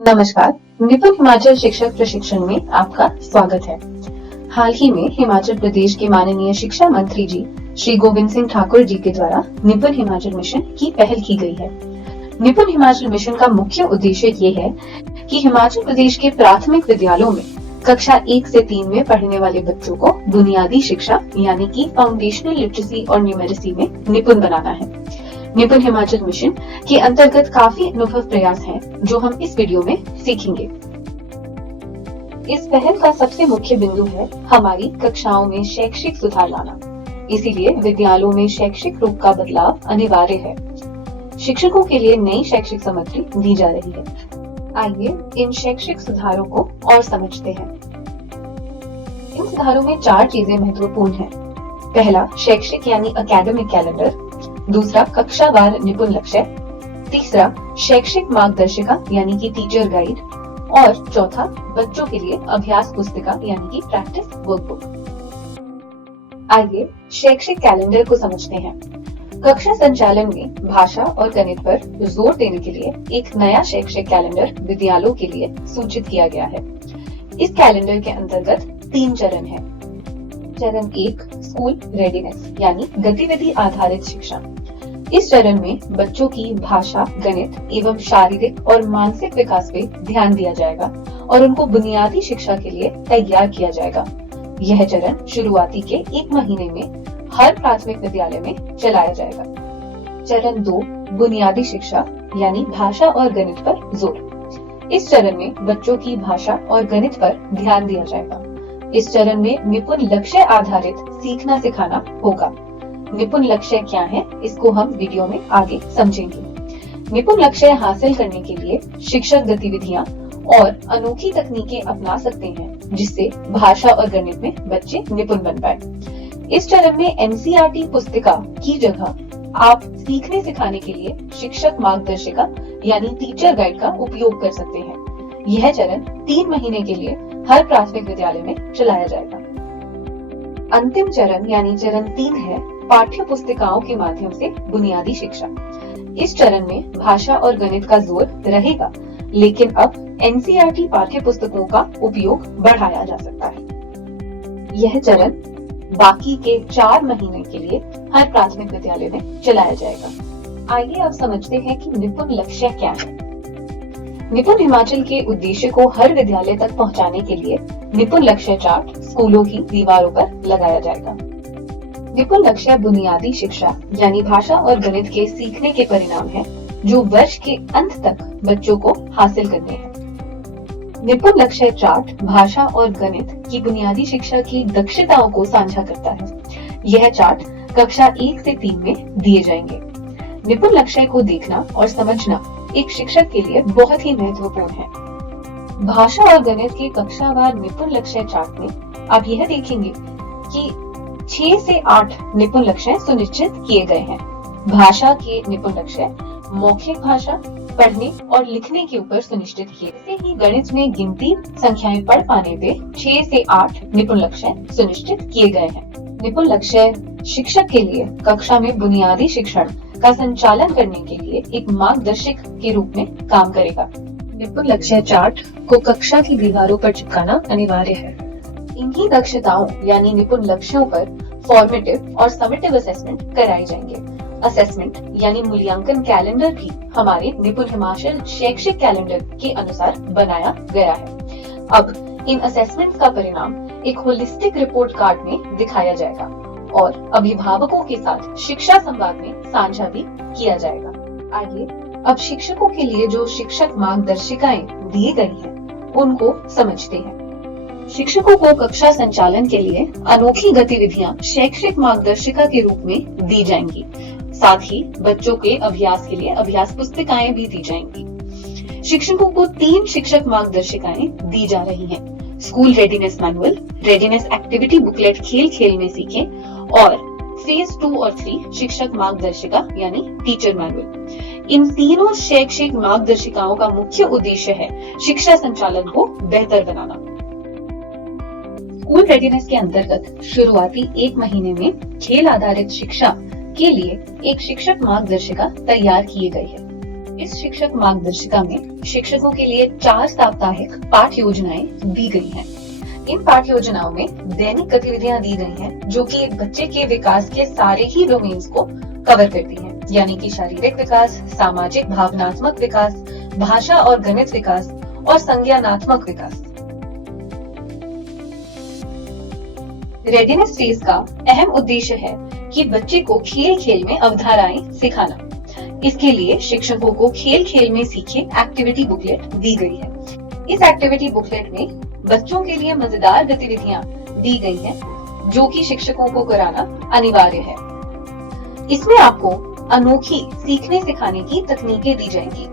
नमस्कार, निपुण हिमाचल शिक्षक प्रशिक्षण में आपका स्वागत है। हाल ही में हिमाचल प्रदेश के माननीय शिक्षा मंत्री जी श्री गोविंद सिंह ठाकुर जी के द्वारा निपुण हिमाचल मिशन की पहल की गई है। निपुण हिमाचल मिशन का मुख्य उद्देश्य ये है कि हिमाचल प्रदेश के प्राथमिक विद्यालयों में कक्षा 1 से 3 में पढ़ने वाले बच्चों को बुनियादी शिक्षा यानी कि फाउंडेशनल लिटरेसी और न्यूमेरेसी में निपुण बनाना है। निपुण हिमाचल मिशन के अंतर्गत काफी अनुभव प्रयास हैं, जो हम इस वीडियो में सीखेंगे। इस पहल का सबसे मुख्य बिंदु है हमारी कक्षाओं में शैक्षिक सुधार लाना। इसीलिए विद्यालयों में शैक्षिक रूप का बदलाव अनिवार्य है। शिक्षकों के लिए नई शैक्षिक सामग्री दी जा रही है। आइए इन शैक्षिक सुधारों को और समझते हैं। इन सुधारों में 4 चीजें महत्वपूर्ण हैं। पहला, शैक्षिक यानी एकेडमिक कैलेंडर। दूसरा, कक्षावार निपुण लक्ष्य। तीसरा, शैक्षिक मार्गदर्शिका यानी कि टीचर गाइड। और चौथा, बच्चों के लिए अभ्यास पुस्तिका यानी कि प्रैक्टिस वर्कबुक। आइए शैक्षिक कैलेंडर को समझते हैं। कक्षा संचालन में भाषा और गणित पर जोर देने के लिए एक नया शैक्षिक कैलेंडर विद्यालयों के लिए सूचित किया गया है। इस कैलेंडर के अंतर्गत 3 चरण हैं। चरण 1, स्कूल रेडीनेस यानी गतिविधि आधारित शिक्षा। इस चरण में बच्चों की भाषा, गणित एवं शारीरिक और मानसिक विकास पे ध्यान दिया जाएगा और उनको बुनियादी शिक्षा के लिए तैयार किया जाएगा। यह चरण शुरुआती के 1 महीने में हर प्राथमिक विद्यालय में चलाया जाएगा। चरण 2, बुनियादी शिक्षा यानी भाषा और गणित पर जोर। इस चरण में बच्चों की भाषा और गणित पर ध्यान दिया जाएगा। इस चरण में निपुण लक्ष्य आधारित सीखना सिखाना होगा। निपुण लक्ष्य क्या है, इसको हम वीडियो में आगे समझेंगे। निपुण लक्ष्य हासिल करने के लिए शिक्षक गतिविधियां और अनोखी तकनीकें अपना सकते हैं, जिससे भाषा और गणित में बच्चे निपुण बन पाए। इस चरण में एनसीईआरटी पुस्तिका की जगह आप सीखने सिखाने के लिए शिक्षक मार्गदर्शिका यानी टीचर गाइड का उपयोग कर सकते हैं। यह चरण 3 महीने के लिए हर प्राथमिक विद्यालय में चलाया जाएगा। अंतिम चरण यानी चरण 3 है पाठ्य पुस्तिकाओं के माध्यम से बुनियादी शिक्षा। इस चरण में भाषा और गणित का जोर रहेगा, लेकिन अब एनसीईआरटी पाठ्य पुस्तकों का उपयोग बढ़ाया जा सकता है। यह चरण बाकी के 4 महीने के लिए हर प्राथमिक विद्यालय में चलाया जाएगा। आइए अब समझते हैं कि निपुण लक्ष्य क्या है। निपुण हिमाचल के उद्देश्य को हर विद्यालय तक पहुंचाने के लिए निपुण लक्ष्य चार्ट स्कूलों की दीवारों पर लगाया जाएगा। निपुण लक्ष्य बुनियादी शिक्षा यानी भाषा और गणित के सीखने के परिणाम हैं, जो वर्ष के अंत तक बच्चों को हासिल करने हैं। निपुण लक्ष्य चार्ट भाषा और गणित की बुनियादी शिक्षा की दक्षताओं को साझा करता है। यह चार्ट कक्षा 1 से 3 में दिए जाएंगे। निपुण लक्ष्य को देखना और समझना एक शिक्षक के लिए बहुत ही महत्वपूर्ण है। भाषा और गणित के कक्षावार निपुण लक्ष्य चार्ट में आप यह देखेंगे कि 6 से 8 निपुण लक्ष्य सुनिश्चित किए गए हैं। भाषा के निपुण लक्ष्य मौखिक भाषा, पढ़ने और लिखने के ऊपर सुनिश्चित किए। ऐसे ही गणित में गिनती संख्याएं पढ़ पाने पे 6 से 8 निपुण लक्ष्य सुनिश्चित किए गए हैं। निपुण लक्ष्य शिक्षक के लिए कक्षा में बुनियादी शिक्षण का संचालन करने के लिए एक मार्गदर्शक के रूप में काम करेगा। निपुण लक्ष्य चार्ट को कक्षा की दीवारों पर चिपकाना अनिवार्य है। इन्हीं दक्षताओं यानी निपुण लक्ष्यों पर फॉर्मेटिव और समेटिव असेसमेंट कराए जाएंगे। असेसमेंट यानी मूल्यांकन कैलेंडर भी हमारे निपुण हिमाचल शैक्षिक कैलेंडर के अनुसार बनाया गया है। अब इन असेसमेंट का परिणाम एक होलिस्टिक रिपोर्ट कार्ड में दिखाया जाएगा और अभिभावकों के साथ शिक्षा संवाद में साझा भी किया जाएगा। आइए अब शिक्षकों के लिए जो शिक्षक मार्गदर्शिकाएं दी गई हैं, उनको समझते हैं। शिक्षकों को कक्षा संचालन के लिए अनोखी गतिविधियां शैक्षिक मार्गदर्शिका के रूप में दी जाएंगी। साथ ही बच्चों के अभ्यास के लिए अभ्यास पुस्तिकाएं भी दी जाएंगी। शिक्षकों को 3 शिक्षक मार्गदर्शिकाएं दी जा रही हैं। School readiness manual, readiness activity booklet खेल खेल में सीखें और फेज 2 और 3 शिक्षक मार्गदर्शिका यानी टीचर मैनुअल। इन तीनों शैक्षिक मार्गदर्शिकाओं का मुख्य उद्देश्य है शिक्षा संचालन को बेहतर बनाना। स्कूल रेडीनेस के अंतर्गत शुरुआती 1 महीने में खेल आधारित शिक्षा के लिए एक शिक्षक मार्गदर्शिका तैयार किए गई है। इस शिक्षक मार्गदर्शिका में शिक्षकों के लिए 4 साप्ताहिक पाठ योजनाएं दी गई हैं। इन पाठ योजनाओं में दैनिक गतिविधियां दी गई हैं, जो कि एक बच्चे के विकास के सारे ही डोमेन्स को कवर करती हैं, यानी कि शारीरिक विकास, सामाजिक भावनात्मक विकास, भाषा और गणित विकास और संज्ञानात्मक विकास। रेडीनेस फेज का अहम उद्देश्य है कि बच्चे को खेल खेल में अवधारणाएं सिखाना। इसके लिए शिक्षकों को खेल खेल में सीखे एक्टिविटी बुकलेट दी गई है। इस एक्टिविटी बुकलेट में बच्चों के लिए मजेदार गतिविधियां दी गई हैं, जो कि शिक्षकों को कराना अनिवार्य है। इसमें आपको अनोखी सीखने सिखाने की तकनीकें दी जाएंगी।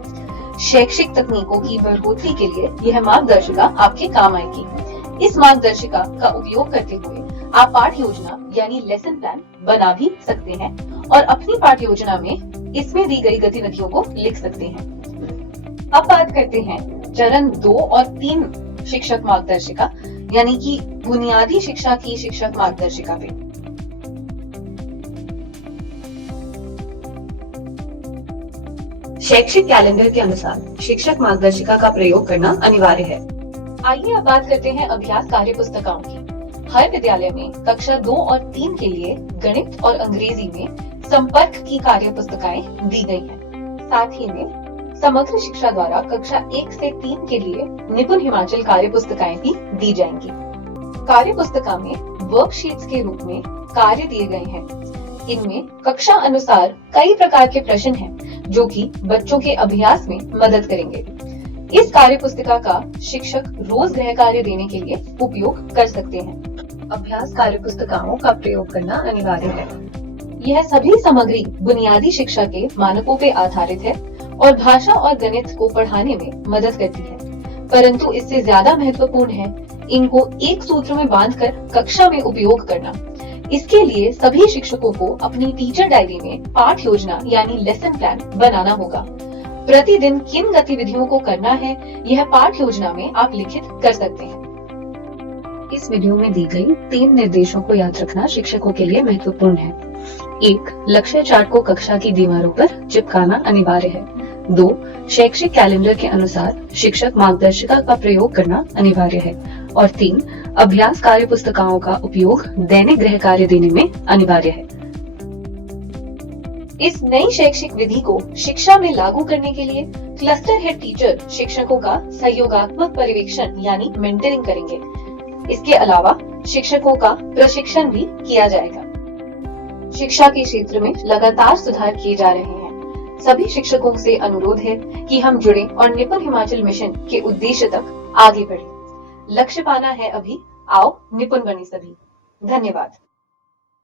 शैक्षिक तकनीकों की बढ़ोतरी के लिए यह मार्गदर्शिका आपके काम आएगी। इस मार्गदर्शिका का उपयोग करते हुए आप पाठ योजना यानी लेसन प्लान बना भी सकते हैं और अपनी पाठ योजना में इसमें दी गई गतिविधियों को लिख सकते हैं। अब बात करते हैं चरण 2 और 3 शिक्षक मार्गदर्शिका यानी कि बुनियादी शिक्षा की शिक्षक मार्गदर्शिका पे। शैक्षिक कैलेंडर के अनुसार शिक्षक मार्गदर्शिका का प्रयोग करना अनिवार्य है। आइए अब बात करते हैं अभ्यास कार्य पुस्तिकाओं की। हर विद्यालय में कक्षा 2 और 3 के लिए गणित और अंग्रेजी में संपर्क की कार्य पुस्तिकाएं दी गई हैं। साथ ही में समग्र शिक्षा द्वारा कक्षा 1 से 3 के लिए निपुण हिमाचल कार्य पुस्तिकाएं भी दी जाएंगी। कार्य पुस्तिका में वर्कशीट्स के रूप में कार्य दिए गए हैं। इनमें कक्षा अनुसार कई प्रकार के प्रश्न हैं, जो कि बच्चों के अभ्यास में मदद करेंगे। इस कार्य पुस्तिका का शिक्षक रोज गृह कार्य देने के लिए उपयोग कर सकते हैं। अभ्यास कार्य पुस्तिकाओं का प्रयोग करना अनिवार्य है। यह सभी सामग्री बुनियादी शिक्षा के मानकों पे आधारित है और भाषा और गणित को पढ़ाने में मदद करती है, परंतु इससे ज्यादा महत्वपूर्ण है इनको एक सूत्र में बांधकर कक्षा में उपयोग करना। इसके लिए सभी शिक्षकों को अपनी टीचर डायरी में पाठ योजना यानी लेसन प्लान बनाना होगा। प्रतिदिन किन गतिविधियों को करना है, यह पाठ योजना में आप लिखित कर सकते हैं। इस वीडियो में दी गई 3 निर्देशों को याद रखना शिक्षकों के लिए महत्वपूर्ण है। 1. लक्ष्य चार्ट को कक्षा की दीवारों पर चिपकाना अनिवार्य है। 2. शैक्षिक कैलेंडर के अनुसार शिक्षक मार्गदर्शिका का प्रयोग करना अनिवार्य है। और 3. अभ्यास कार्य पुस्तिकाओं का उपयोग दैनिक गृह कार्य देने में अनिवार्य है। इस नई शैक्षिक विधि को शिक्षा में लागू करने के लिए क्लस्टर हेड टीचर शिक्षकों का सहयोगात्मक पर्यवेक्षण यानी मेंटरिंग करेंगे। इसके अलावा शिक्षकों का प्रशिक्षण भी किया जाएगा। शिक्षा के क्षेत्र में लगातार सुधार किए जा रहे हैं। सभी शिक्षकों से अनुरोध है कि हम जुड़े और निपुण हिमाचल मिशन के उद्देश्य तक आगे बढ़े। लक्ष्य पाना है अभी, आओ निपुण बने सभी। धन्यवाद।